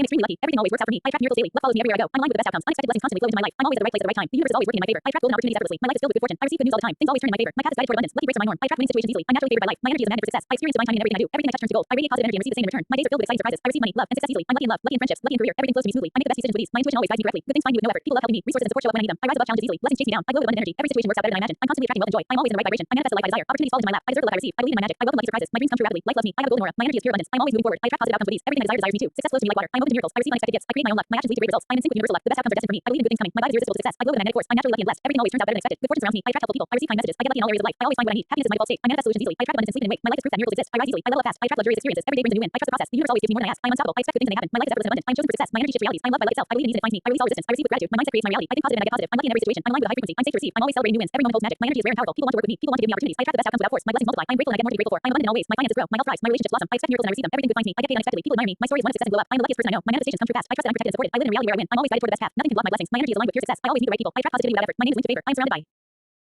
I'm extremely lucky. Everything always works out for me. I attract miracles daily. Luck follows me everywhere I go. I'm aligned with the best outcomes. Unexpected blessings constantly flow into my life. I'm always at the right place at the right time. The universe is always working in my favor. I attract golden opportunities effortlessly. My life is filled with good fortune. I receive good news all the time. Things always turn in my favor. My path is guided toward abundance. Lucky breaks are my norm. I attract winning situations easily. I'm naturally favored by life. My energy is a magnet for success. I experience divine timing in everything I do. Everything I touch turns to gold. I radiate positive energy and receive the same in return. My days are filled with exciting surprises. I receive money, love, and success easily. I'm lucky in love, lucky in friendships, lucky in career. Everything flows to me smoothly. I make the best decisions with ease. My intuition always guides me correctly. Good things find me with no effort. People love helping me. Resources and support show up when I need them. I rise above challenges easily. Blessings chase me down. I glow with abundant energy. Every situation works out better than I imagined. I'm constantly attracting wealth and joy. I'm always in the right vibration. I manifest the life I desire. Opportunities fall into my lap. I deserve the luck I receive. I believe in my magic. I welcome lucky surprises. My dreams come true rapidly. Life loves me. I have a golden aura. My energy is pure abundance. I'm always moving forward. I attract positive outcomes with ease. Everything I desire desires me too. Success flows to me like water. I'm open to miracles. I receive unexpected gifts. I create my own luck. My actions lead to great results. I'm in sync with universal luck. The best outcomes are destined for me. I believe in good things coming. My life is irresistible to success. I glow with a magnetic force. I'm naturally lucky and blessed. Everything always turns out better than expected. Good fortune surrounds me. I attract helpful people. I receive kind messages. I get lucky in all areas of life. I always find what I need. Happiness is my default state. I manifest solutions easily. I attract abundance in sleep and wake. My life is proof that miracles exist. I rise easily. I level up fast. I attract luxurious experiences. Every day brings a new win. I trust the process. The universe always gives me more than I ask. I'm unstoppable. I expect good things and they happen. My life is effortless and abundant. I'm chosen for success. My energy shifts realities. I'm loved by life itself. I believe in ease and it finds me. I release all resistance. I receive with gratitude. My mindset creates my reality. I think positive and I get positive. I'm lucky in every situation. I'm aligned with a high frequency. I'm safe to receive. I'm always celebrating new wins. Every moment holds magic. My energy is rare and powerful. People want to work with me. People want to give me opportunities. I attract the best outcomes without force. My blessings multiply. I'm grateful and I get more to be grateful for. I'm abundant in all ways. My finances grow. My health thrives. My relationships blossom. I expect miracles and I receive them. Everything good finds me. I get paid unexpectedly. People admire me. My story is one of success and glow up. I'm the luckiest person I know. My manifestations come true fast. I trust that I'm protected and supported. I live in a reality where I win. I'm always guided toward the best path. Nothing can block my blessings. My energy is aligned with pure success. I always meet the right people. I attract positivity without effort. My name is linked to favor. I'm surrounded by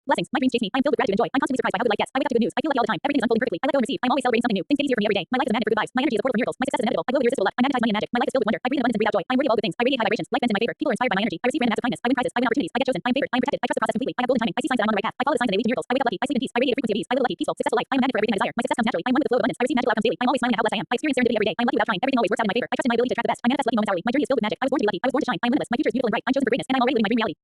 blessings. My dreams chase me. I'm filled with gratitude and joy. I'm constantly surprised by how good life gets. I wake up to good news. I feel lucky all the time. Everything is unfolding perfectly. I let go and receive. I'm always celebrating something new. Things get easier for me every day. My life is a magnet for good vibes. My energy is a portal for miracles. My success is inevitable. I glow with irresistible luck. I magnetize money and magic. My life is filled with wonder. I breathe in abundance and breathe out joy. I'm worthy of all good things. I radiate high vibrations. Life bends in my favor. People are inspired by my energy. I receive random acts of kindness. I win prizes. I win opportunities. I get chosen. I'm favored. I'm protected. I trust the process completely. I have golden timing. I see signs that I'm on the right path. I follow the signs and they lead to miracles. I wake up lucky. I sleep in peace. I radiate a frequency of ease. I live a lucky, peaceful, successful life. I'm a magnet for everything I desire. My success comes naturally. I'm one with the flow of abundance. I receive magical outcomes daily. I'm always smiling at how blessed I am. I experience serendipity every day. I'm lucky without trying. Everything always works out in my favor. I trust in my ability to attract the best. I manifest lucky moments hourly. My journey is filled with magic. I was born to be lucky. I was born to shine. I'm limitless. My future is beautiful and bright. I'm chosen for greatness and I'm already living my dream reality.